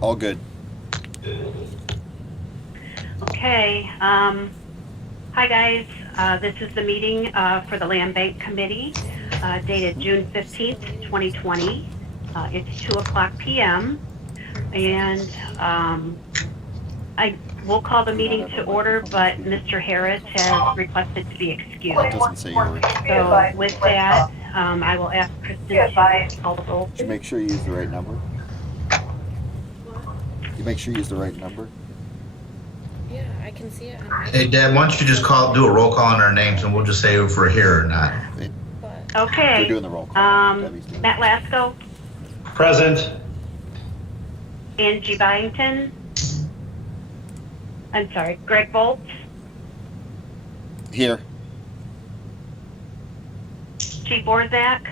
All good. Okay. Hi, guys. This is the meeting for the Land Bank Committee dated June 15th, 2020. It's 2:00 p.m. And I will call the meeting to order, but Mr. Harris has requested to be excused. It doesn't say yours. So with that, I will ask Kristen to call the roll. Did you make sure you use the right number? You make sure you use the right number? Yeah, I can see it on my. Hey, Deb, why don't you just do a roll call on our names, and we'll just say if we're here or not. But Okay. We're doing the roll call. Debbie's doing it. Matt Lasko, Present. Angie Byington. I'm sorry, Greg Bolts, Here. Chief Orzak,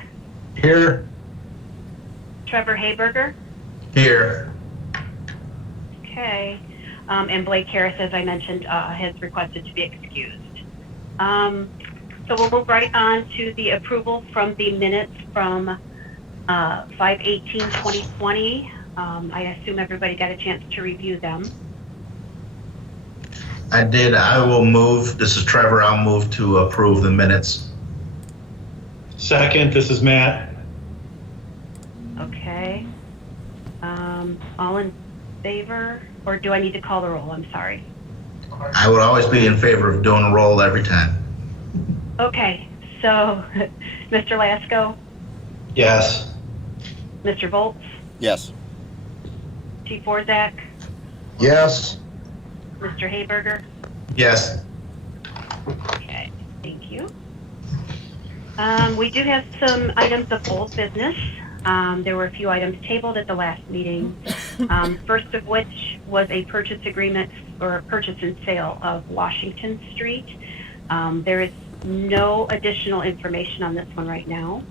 Here. Trevor Hayberger. Here. Okay. And Blake Harris, as I mentioned, has requested to be excused. So we'll move right on to the approval from the minutes from 5/18/2020. I assume everybody got a chance to review them. I did. I will move. This is Trevor. I'll move to approve the minutes. Second, this is Matt. Okay. All in favor? Or do I need to call the roll? I'm sorry. I would always be in favor of doing a roll every time. Okay. So, Mr. Lasko, Yes. Mr. Bolts, Yes. Chief Orzak, Yes. Mr. Hayberger. Yes. Okay, thank you. We do have some items of old business. There were a few items tabled at the last meeting. First of which was a purchase agreement or a purchase and sale of Washington Street. There is no additional information on this one right now.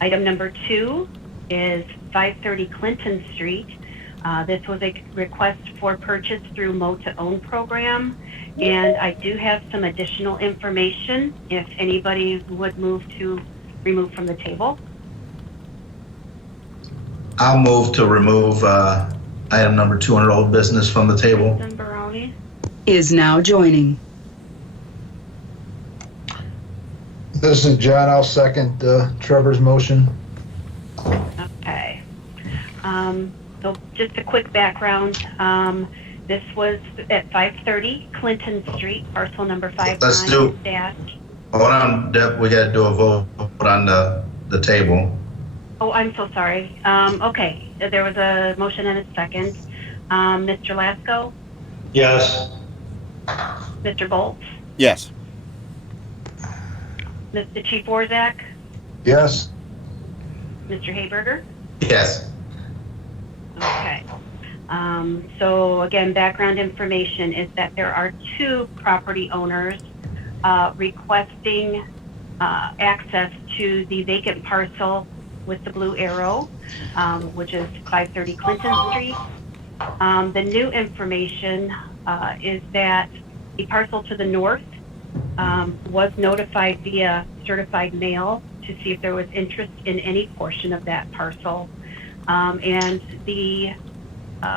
Item number 2 is 530 Clinton Street. This was a request for purchase through Mo to Own program, and I do have some additional information if anybody would move to remove from the table. I'll move to remove item number 2 under old business from the table. Kristen Barone. Is now joining. This is John. I'll second Trevor's motion. Okay. So just a quick background. This was at 530 Clinton Street, parcel number 59. Let's do- dash. Hold on, Deb. We got to do a vote on the table. Oh, I'm so sorry. Okay, there was a motion and a second. Mr. Lasko, Yes. Mr. Bolts, Yes. Mr. Chief Orzak, Yes. Mr. Hayberger. Yes. Okay. So again, background information is that there are 2 property owners requesting access to the vacant parcel with the blue arrow, which is 530 Clinton Street. The new information is that the parcel to the north was notified via certified mail to see if there was interest in any portion of that parcel. And the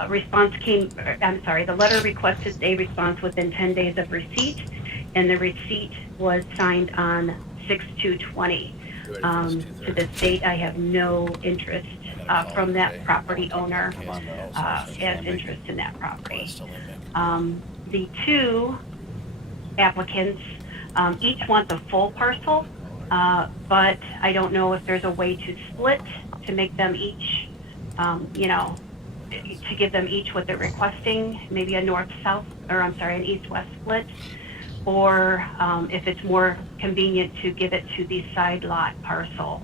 response the letter requested a response within 10 days of receipt, and the receipt was signed on 6/2/20. To this date, I have no interest from that property owner as interest in that property. The 2 applicants each want the full parcel, but I don't know if there's a way to split to make them each, to give them each what they're requesting, maybe a north-south, or I'm sorry, an east-west split, or if it's more convenient to give it to the side lot parcel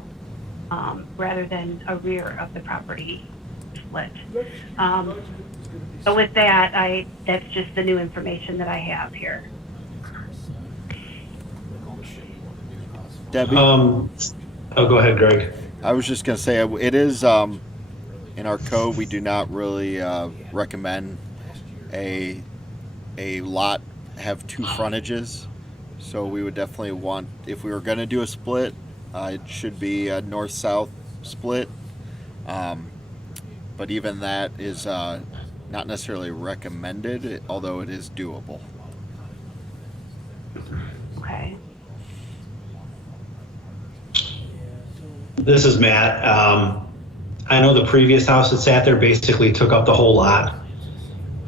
rather than a rear of the property split. So with that, that's just the new information that I have here. Debbie? Oh, go ahead, Greg. I was just going to say, it is, in our code, we do not really recommend a lot have 2 frontages. So we would definitely want, if we were going to do a split, it should be a north-south split. but even that is not necessarily recommended, although it is doable. Okay. This is Matt. I know the previous house that sat there basically took up the whole lot.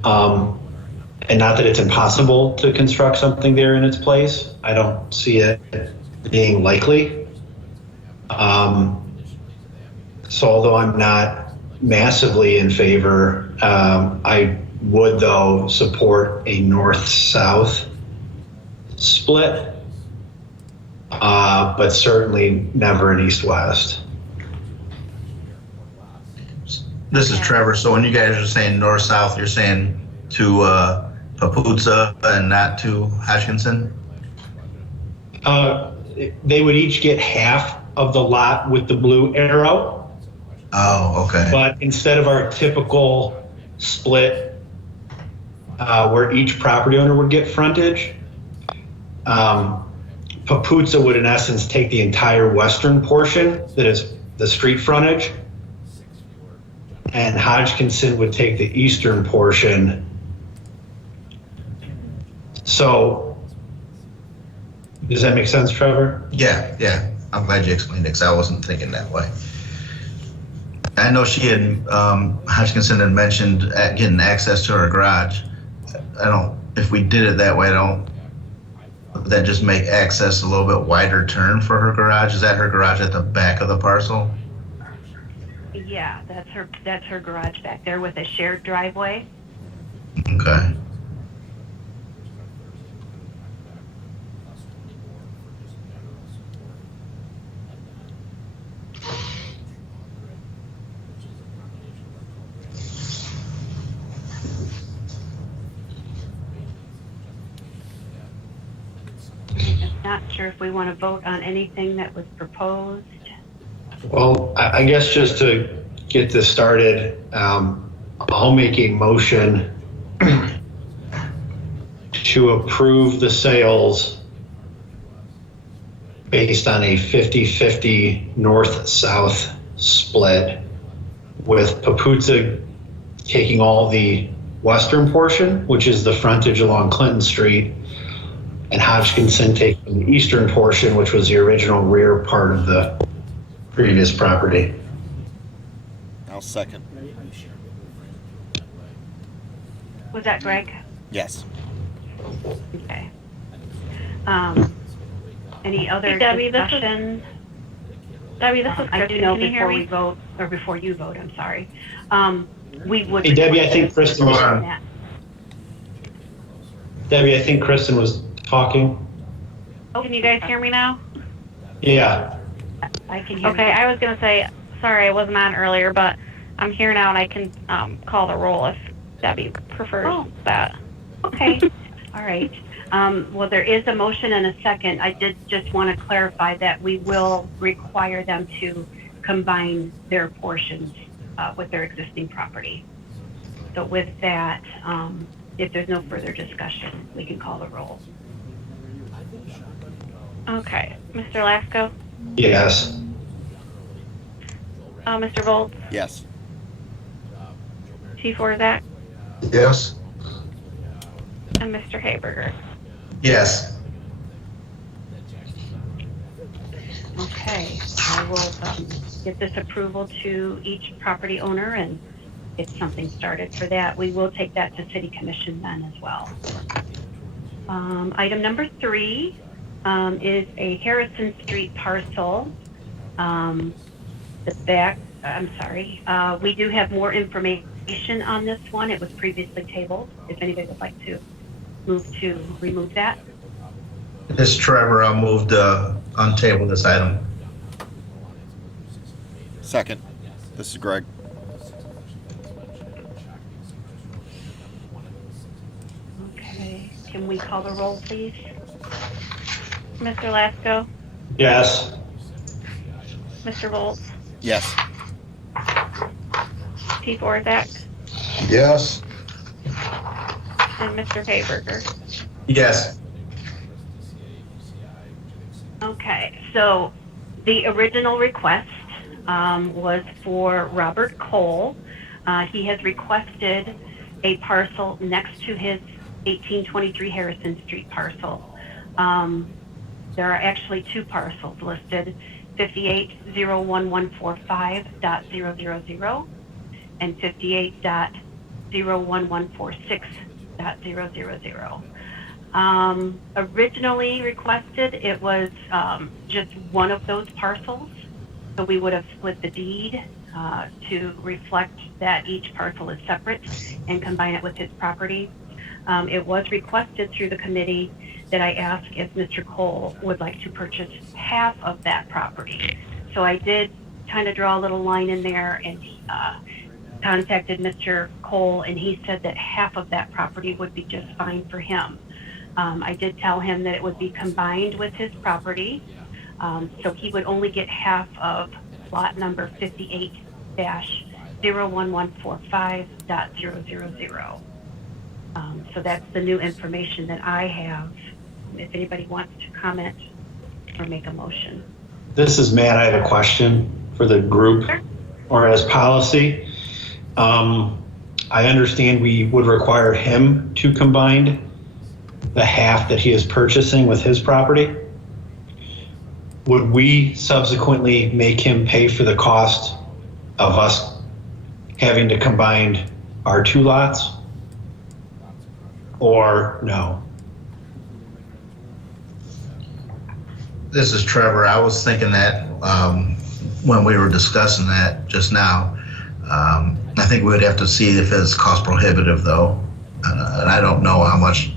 And not that it's impossible to construct something there in its place. I don't see it being likely. So although I'm not massively in favor, I would though support a north-south split, but certainly never an east-west. This is Trevor. So when you guys are saying north-south, you're saying to Paputza and not to Hodgkinson? They would each get half of the lot with the blue arrow. Oh, okay. But instead of our typical split where each property owner would get frontage, Paputza would in essence take the entire western portion that is the street frontage, and Hodgkinson would take the eastern portion. So does that make sense, Trevor? Yeah. I'm glad you explained it because I wasn't thinking that way. I know she had, Hodgkinson had mentioned getting access to her garage. If we did it that way, would that just make access a little bit wider turn for her garage? Is that her garage at the back of the parcel? Yeah, that's her garage back there with a shared driveway. Okay. Not sure if we want to vote on anything that was proposed. Well, I guess just to get this started, I'll make a motion to approve the sales based on a 50-50 north-south split, with Paputza taking all the western portion, which is the frontage along Clinton Street, and Hodgkinson taking the eastern portion, which was the original rear part of the previous property. I'll second. Was that Greg? Yes. Okay. Any other Hey, Debbie, this is- discussion? Debbie, this is I do Kristen. know Can you hear before we me? vote, or before you vote, I'm sorry. We would. Hey, Debbie, I request think Kristen was- that. Debbie, I think Kristen was talking. Oh, can you guys hear me now? Yeah. I can hear Okay, you. I was gonna say, sorry, I wasn't on earlier, but I'm here now and I can call the roll if Debbie prefers Oh. that. Okay, all right. Well, there is a motion and a second. I did just want to clarify that we will require them to combine their portions with their existing property. So with that, if there's no further discussion, we can call the roll. Okay, Mr. Lasko, Yes. Mr. Volz, Yes. Chief Orzak, Yes. and Mr. Hayberger. Yes. Okay, I will get this approval to each property owner and get something started for that. We will take that to City Commission then as well. Item number 3 is a Harrison Street parcel. We do have more information on this one. It was previously tabled. If anybody would like to move to remove that. This is Trevor. I'll move to untable this item. Second. This is Greg. Okay, can we call the roll, please? Mr. Lasko, Yes. Mr. Volz, Yes. Chief Orzak, Yes. and Mr. Hayberger. Yes. Okay, so the original request was for Robert Cole. He has requested a parcel next to his 1823 Harrison Street parcel. There are actually two parcels listed, 58.01145.000 and 58.01146.000. Originally requested, it was just one of those parcels, so we would have split the deed to reflect that each parcel is separate and combine it with his property. It was requested through the committee that I ask if Mr. Cole would like to purchase half of that property. So I did kind of draw a little line in there and contacted Mr. Cole, and he said that half of that property would be just fine for him. I did tell him that it would be combined with his property, so he would only get half of lot number 58.01145.000. So that's the new information that I have. If anybody wants to comment or make a motion. This is Matt. I have a question for the group. Sure. Or as policy. I understand we would require him to combine the half that he is purchasing with his property. Would we subsequently make him pay for the cost of us having to combine our two lots? Or no? This is Trevor. I was thinking that when we were discussing that just now, I think we would have to see if it's cost prohibitive though. And I don't know how much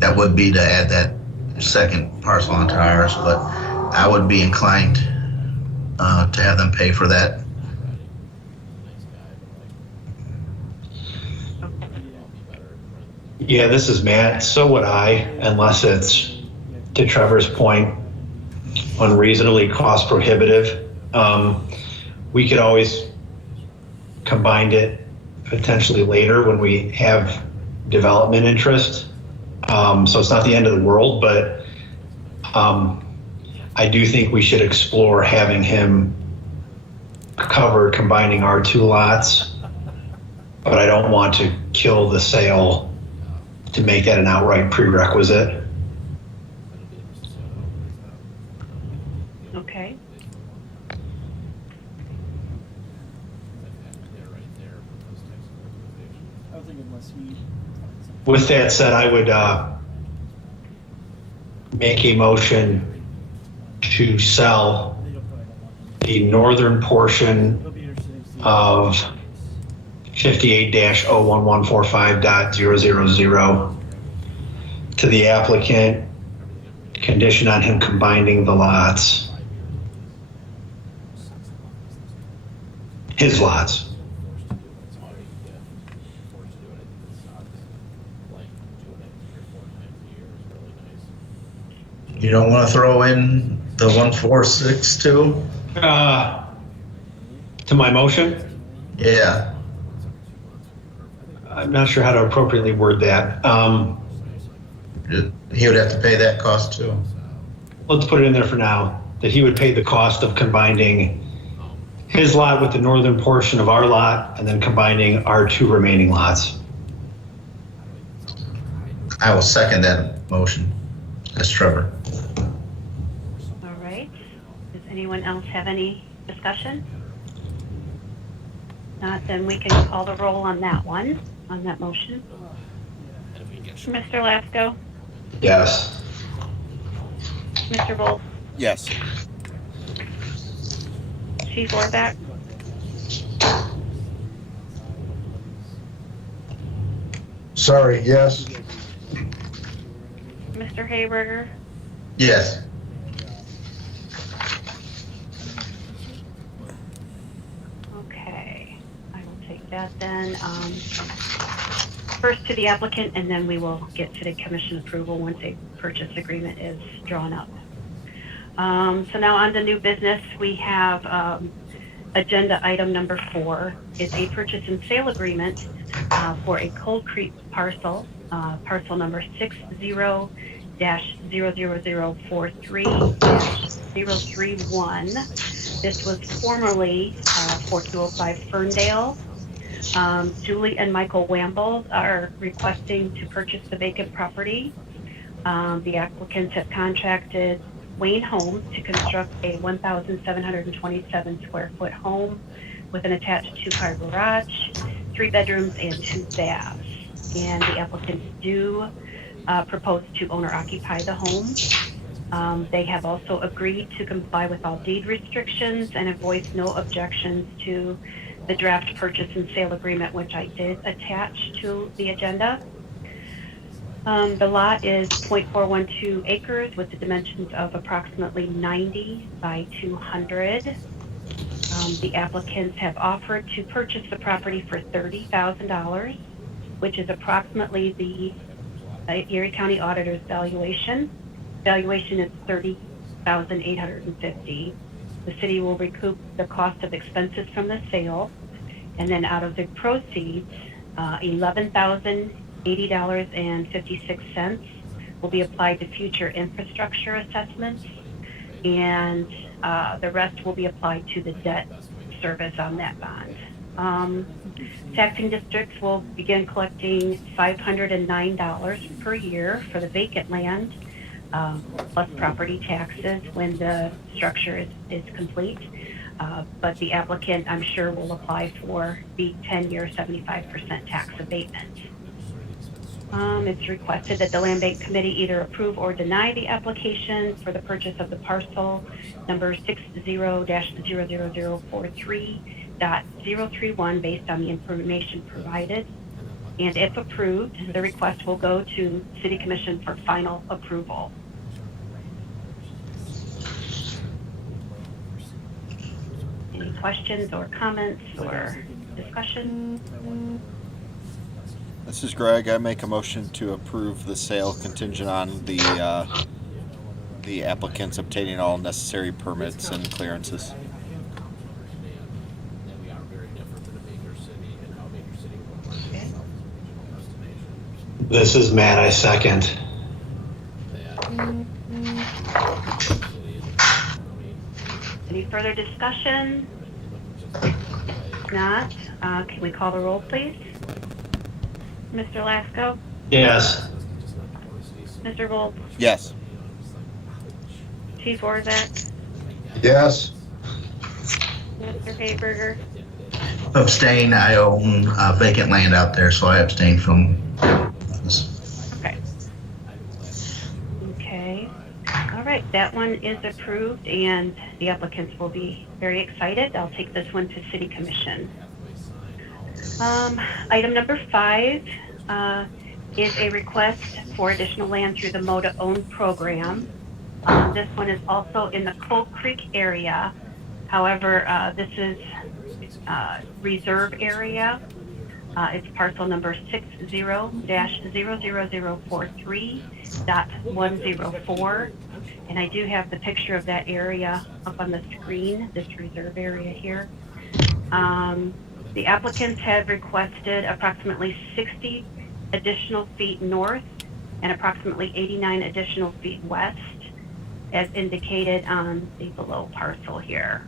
that would be to add that second parcel onto ours, but I would be inclined to have them pay for that. Yeah, this is Matt. So would I, unless it's, to Trevor's point, unreasonably cost prohibitive. We could always combine it potentially later when we have development interest. So it's not the end of the world, but I do think we should explore having him cover combining our two lots, but I don't want to kill the sale to make that an outright prerequisite. Okay. With that said, I would make a motion to sell the northern portion of 58.01145.000 to the applicant, condition on him combining the lots. His lots. You don't want to throw in the 1462? To my motion? Yeah. I'm not sure how to appropriately word that. He would have to pay that cost too. Let's put it in there for now, that he would pay the cost of combining his lot with the northern portion of our lot and then combining our two remaining lots. I will second that motion. That's Trevor. All right. Does anyone else have any discussion? Not, then we can call the roll on that one, on that motion. Mr. Lasco, Yes. Mr. Volz, Yes. Chief Orback, Sorry, yes. Mr. Hayberger, Yes. Okay, I will take that then. First to the applicant, and then we will get to the commission approval once a purchase agreement is drawn up. So now on to new business, we have agenda item number 4. It's a purchase and sale agreement for a Cold Creek parcel, parcel number 60-00043-031. This was formerly 4205 Ferndale. Julie and Michael Wamble are requesting to purchase the vacant property. The applicants have contracted Wayne Homes to construct a 1,727 square foot home with an attached 2-car garage, 3 bedrooms, and 2 baths. And the applicants do propose to owner-occupy the home. They have also agreed to comply with all deed restrictions and have voiced no objections to the draft purchase and sale agreement, which I did attach to the agenda. The lot is 0.412 acres with the dimensions of approximately 90 by 200. The applicants have offered to purchase the property for $30,000, which is approximately the Erie County Auditor's valuation. Valuation is $30,850. The city will recoup the cost of expenses from the sale, and then out of the proceeds, $11,080.56 will be applied to future infrastructure assessments, and the rest will be applied to the debt service on that bond. Taxing districts will begin collecting $509 per year for the vacant land, plus property taxes when the structure is complete. But the applicant, I'm sure, will apply for the 10-year 75% tax abatement. It's requested that the Land Bank Committee either approve or deny the application for the purchase of the parcel number 60-0043.031 based on the information provided. And if approved, the request will go to City Commission for final approval. Any questions or comments or discussion? This is Greg. I make a motion to approve the sale contingent on the applicants obtaining all necessary permits and clearances. This is Matt, I second. Any further discussion? If not, can we call the roll, please? Mr. Lasko, Yes. Mr. Volk, Yes. Chief Orzak, Yes. Mr. Hayberger, Abstain. I own vacant land out there, so I abstain from this. okay. Okay. All right, that one is approved, and the applicants will be very excited. I'll take this one to City Commission. Item number 5 is a request for additional land through the MODA Own program. This one is also in the Coal Creek area. However, this is reserve area. It's parcel number 60-00043.104. And I do have the picture of that area up on the screen, this reserve area here. The applicants have requested approximately 60 additional feet north and approximately 89 additional feet west, as indicated on the below parcel here.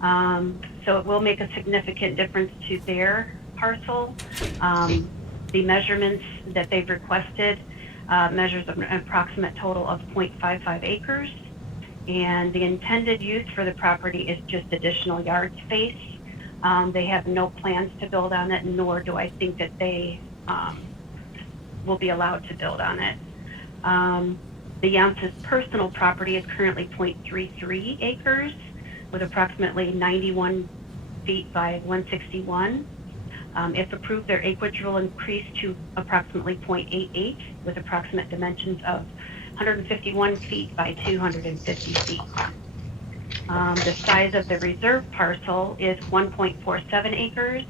So it will make a significant difference to their parcel. The measurements that they've requested measures an approximate total of 0.55 acres, and the intended use for the property is just additional yard space. They have no plans to build on it, nor do I think that they will be allowed to build on it. The Younce's personal property is currently 0.33 acres with approximately 91 feet by 161. If approved, their acreage will increase to approximately 0.88 with approximate dimensions of 151 feet by 250 feet. The size of the reserve parcel is 1.47 acres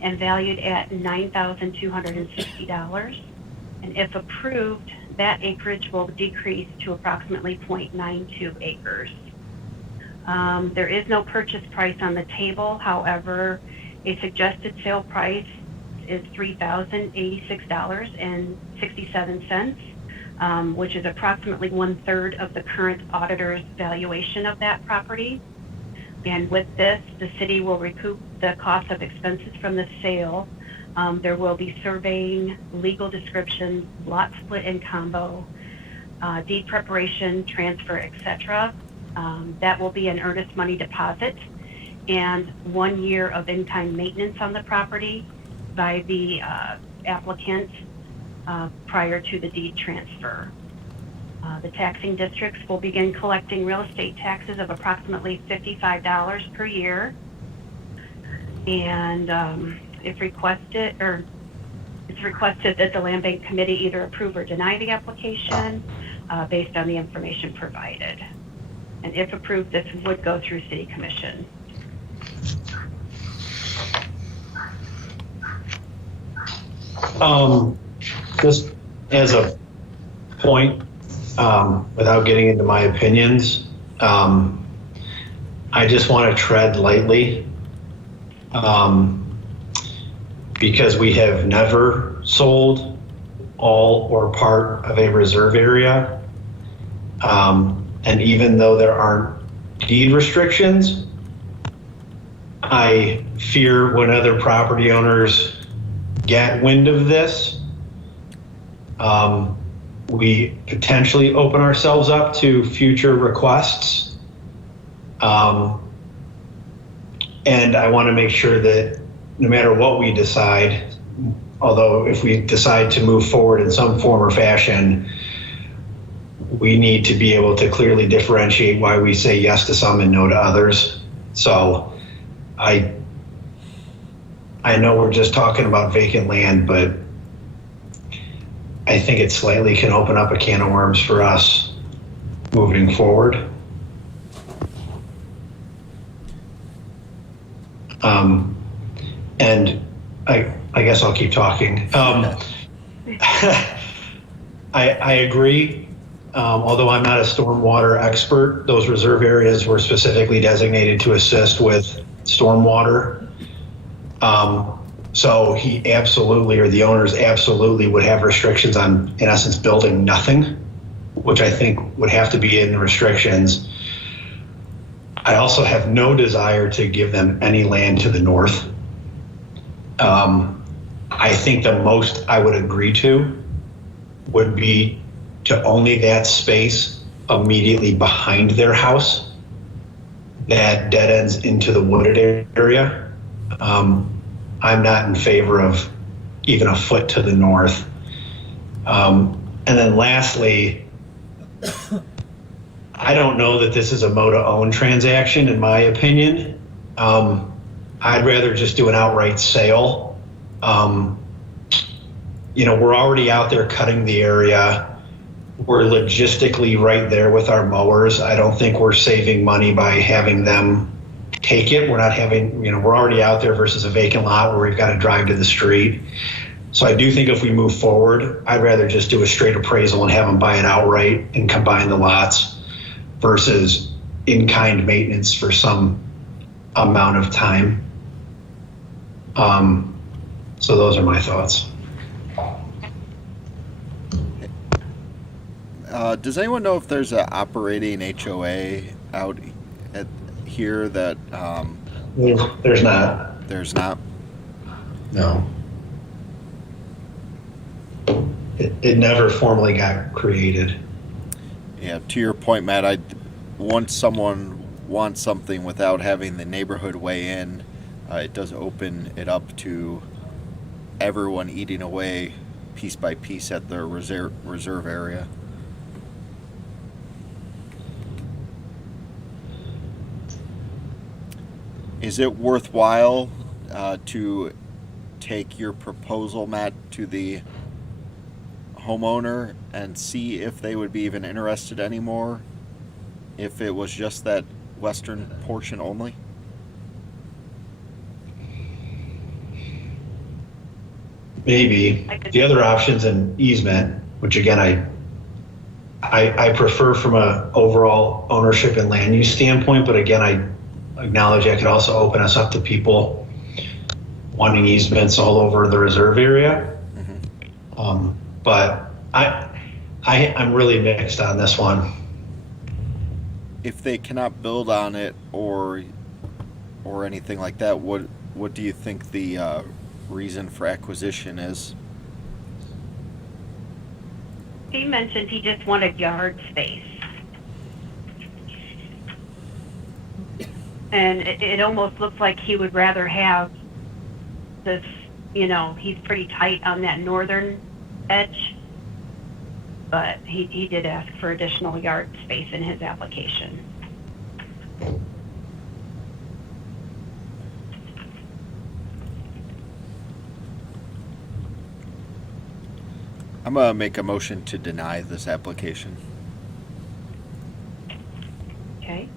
and valued at $9,260. And if approved, that acreage will decrease to approximately 0.92 acres. There is no purchase price on the table. However, a suggested sale price is $3,086.67, which is approximately 1/3 of the current auditor's valuation of that property. And with this, the city will recoup the cost of expenses from the sale. There will be surveying, legal descriptions, lot split and combo, deed preparation, transfer, etc. That will be an earnest money deposit and 1 year of in-kind maintenance on the property by the applicant prior to the deed transfer. The taxing districts will begin collecting real estate taxes of approximately $55 per year. And if requested, or it's requested that the Land Bank Committee either approve or deny the application based on the information provided. And if approved, this would go through City Commission. Just as a point, without getting into my opinions, I just want to tread lightly because we have never sold all or part of a reserve area. And even though there aren't deed restrictions, I fear when other property owners get wind of this, we potentially open ourselves up to future requests. And I want to make sure that no matter what we decide, although if we decide to move forward in some form or fashion, we need to be able to clearly differentiate why we say yes to some and no to others. So I know we're just talking about vacant land, but I think it slightly can open up a can of worms for us moving forward. And I guess I'll keep talking. I agree. Although I'm not a stormwater expert, those reserve areas were specifically designated to assist with stormwater. So he absolutely, or the owners absolutely would have restrictions on, in essence, building nothing, which I think would have to be in the restrictions. I also have no desire to give them any land to the north. I think the most I would agree to would be to only that space immediately behind their house that dead ends into the wooded area. I'm not in favor of even a foot to the north. And then lastly, I don't know that this is a mow-to-own transaction, in my opinion. I'd rather just do an outright sale. We're already out there cutting the area. We're logistically right there with our mowers. I don't think we're saving money by having them take it. We're not having, we're already out there versus a vacant lot where we've got to drive to the street. So I do think if we move forward, I'd rather just do a straight appraisal and have them buy it outright and combine the lots versus in-kind maintenance for some amount of time. So those are my thoughts. Does anyone know if there's an operating HOA out here that There's not. there's not? No. It never formally got created. Yeah, to your point, Matt, once someone wants something without having the neighborhood weigh in, it does open it up to everyone eating away piece by piece at their reserve area. Is it worthwhile to take your proposal, Matt, to the homeowner and see if they would be even interested anymore if it was just that western portion only? Maybe. The other option's an easement, which again, I prefer from a overall ownership and land use standpoint, but again, I acknowledge I could also open us up to people wanting easements all over the reserve area. Mm-hmm. But I'm really mixed on this one. If they cannot build on it or anything like that, would what do you think the reason for acquisition is? He mentioned he just wanted yard space. And it almost looks like he would rather have this, he's pretty tight on that northern edge. But he did ask for additional yard space in his application. I'm gonna make a motion to deny this application. Okay?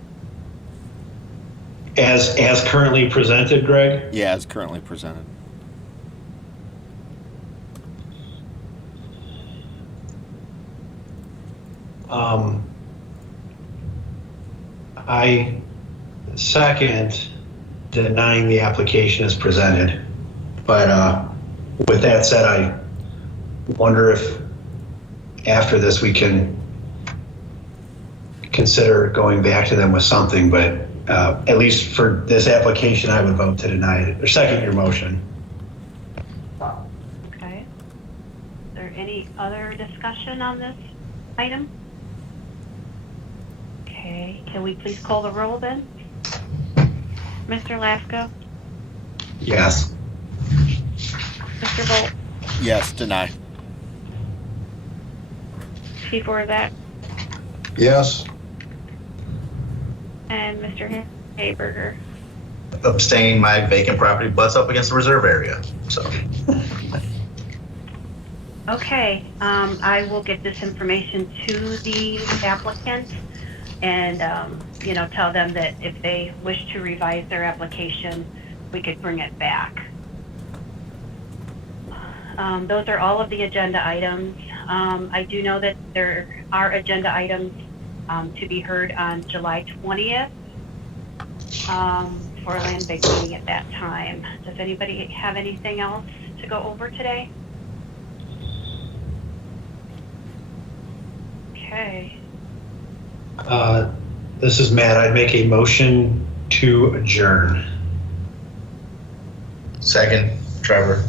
As currently presented, Greg? Yeah, as currently presented. I second denying the application as presented. But with that said, I wonder if after this we can consider going back to them with something. But at least for this application, I would vote to deny it, or second your motion. Okay. Is there any other discussion on this item? Okay, can we please call the roll then? Mr. Lasko, Yes. Mr. Bolt, Yes, deny. Chief Orzak, Yes. and Mr. Hayberger. Abstain, my vacant property butts up against the reserve area, so. Okay, I will get this information to the applicant and, tell them that if they wish to revise their application, we could bring it back. Those are all of the agenda items. I do know that there are agenda items to be heard on July 20th for a land bank meeting at that time. Does anybody have anything else to go over today? Okay. This is Matt. I'd make a motion to adjourn. Second, Trevor.